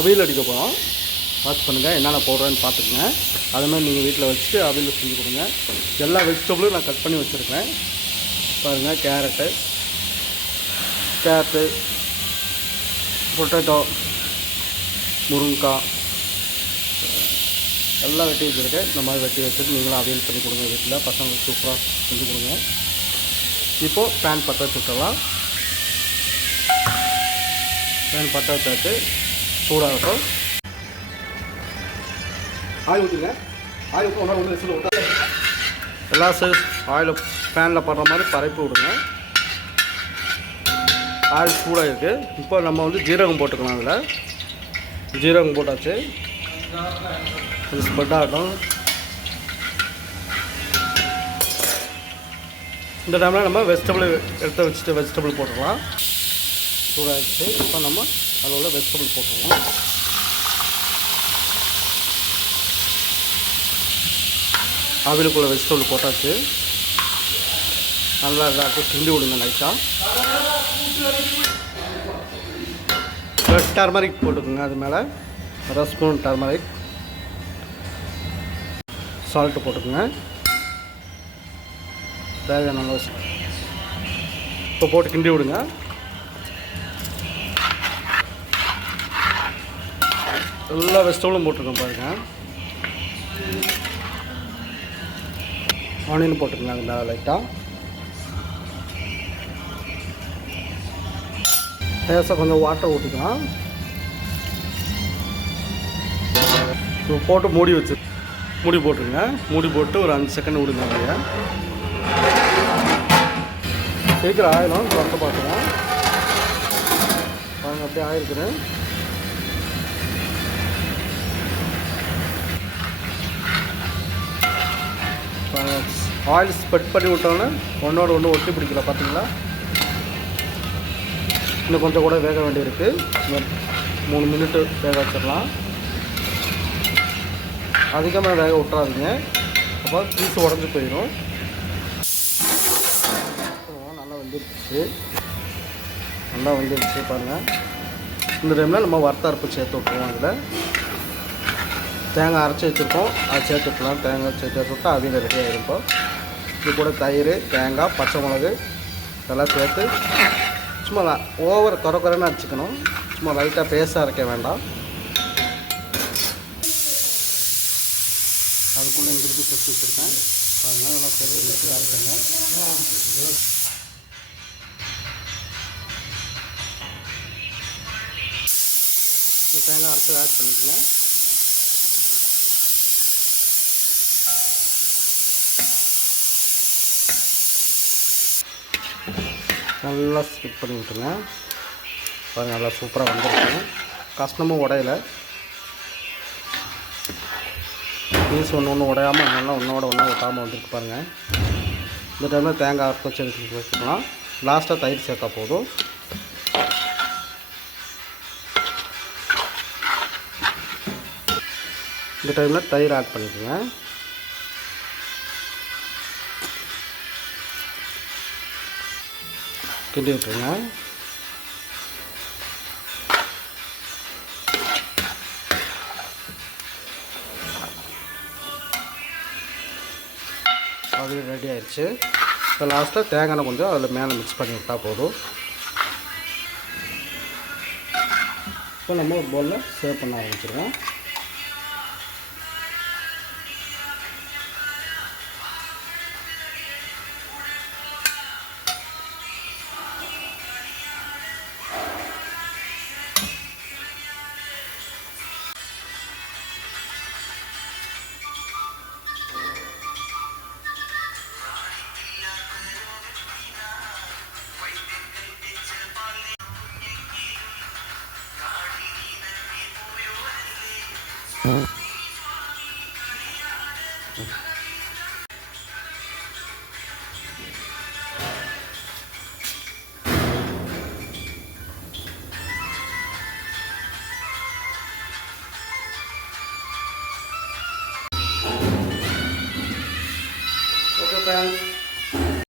அவியல் அடிக்க போகிறோம். வாட்ச் பண்ணுங்கள், என்னென்ன போடுறேன்னு பார்த்துக்குங்க. அதுமாதிரி நீங்கள் வீட்டில் வச்சுட்டு அவியல் செஞ்சு கொடுங்க. எல்லா வெஜிடபிளும் நான் கட் பண்ணி வச்சுருக்கேன் பாருங்கள். கேரட்டு, பொட்டேட்டோ, முருங்கைக்காய் எல்லாம் வெட்டி வச்சுருக்கேன். இந்த மாதிரி வெட்டி வச்சுட்டு நீங்களும் அவியல் பண்ணி கொடுங்க வீட்டில். பசங்களுக்கு சூப்பராக செஞ்சு கொடுங்க. இப்போது பேன் பற்ற வச்சுக்கலாம். பேன் பற்ற வச்சாச்சு, சூடாகட்டும். ஆயில் ஊற்றிங்க. ஆயில் ஊற்றி ஒன்று விசில் விட்டா எல்லா சைஸ் ஆயில் பேனில் படுற மாதிரி பரப்பி விடுங்க. ஆயில் சூடாக இருக்குது. இப்போ நம்ம வந்து ஜீரகம் போட்டுக்கலாம். அதில் ஜீரகம் போட்டாச்சு, இது ஸ்ப்ரெட் ஆகட்டும். இந்த டைமில் நம்ம வெஜிடபிள் எடுத்து வச்சுட்டு வெஜிடபிள் போட்டுக்கலாம். சூடாகிடுச்சு. இப்போ நம்ம அதில் உள்ள வெஜிடபிள் போட்டுக்கலாம். ஆவிலுக்குள்ள வெஜிடபிள் போட்டாச்சு. நல்லா எல்லாத்தையும் கிண்டி விடுங்க லைட்டாக. டர்மரிக் போட்டுக்கோங்க. அது மேலே 1 ஸ்பூன் டர்மரிக், சால்ட்டு போட்டுக்கோங்க. தேவையான அளவு இப்போ போட்டு கிண்டி விடுங்க. எல்லா வெஜிடபிளும் போட்டுருக்கோம் பாருங்கள். ஆனியன் போட்டுக்கோங்க. அது மேலே லைட்டாக லேசாக கொஞ்சம் வாட்டர் ஊற்றிக்கலாம். இப்போ போட்டு மூடி போட்டுருங்க. மூடி போட்டு ஒரு 5 செகண்ட் விடுங்க. அப்படியே சீக்கிரம் ஆயிடும். திறந்து பார்த்துக்கலாம் பாருங்கள். அப்படியே ஆயிருக்குறேன். ஆயில் ஸ்ப்ரெட் பண்ணி விட்டோன்னே ஒன்றோடு ஒன்று ஒட்டி பிடிக்கல பார்த்தீங்களா. இன்னும் கொஞ்சம் கூட வேக வேண்டியிருக்கு. 3 மினிட்டு வேக வச்சிடலாம். அதிகமாக வேக விட்றாதீங்க, அப்போ பீஸ் உடஞ்சி போயிடும். நல்லா வந்துருச்சு பாருங்கள். இந்த டைமில் நம்ம வறுத்த அரைப்பு சேர்த்து விட்ருவோம். அதில் தேங்காய் அரைச்சி வச்சுருக்கோம், அதை சேர்த்து விட்டுலாம். தேங்காய் சேர்த்து விட்டால் அவியல் ரெடி ஆகிருப்போம். இது கூட தயிர், தேங்காய், பச்சை மிளகு இதெல்லாம் சேர்த்து சும்மா ஓவர் குறைன்னு அரைச்சிக்கணும். சும்மா லைட்டாக பேஸாக அரைக்க வேண்டாம். அதுக்குள்ளே இங்கிருந்து சேர்த்து வச்சுருக்கேன். அதனால் நல்லா சேர்த்து அரைச்சிங்க. தேங்காய் அரைச்சி ஆட் பண்ணிக்கங்க. நல்லா ஸ்கிப் பண்ணி விட்டுருங்க பாருங்கள். நல்லா சூப்பராக வந்துருக்குங்க. கஷ்டமும் உடையலை. பீஸ் ஒன்று உடையாமல் நல்லா ஒன்றோட ஒன்றா ஒட்டாமல் வந்துருக்கு பாருங்கள். இந்த டைமில் தேங்காய் அரைச்சி சேர்த்து வச்சுக்கலாம். லாஸ்ட்டாக தயிர் சேர்த்தா போதும். இந்த டைமில் தயிர் ஆட் பண்ணிக்கோங்க. கிண்டி விட்டுருங்க. அது ரெடி ஆயிடுச்சு. இப்போ லாஸ்ட்டாக தேங்காய் கொஞ்சம் அதில் மேலே மிக்ஸ் பண்ணி விட்டால் போதும். இப்போ நம்ம ஒரு பவுலில் சர்வ் பண்ண ஆரம்பிச்சிடுவோம். Mm-hmm.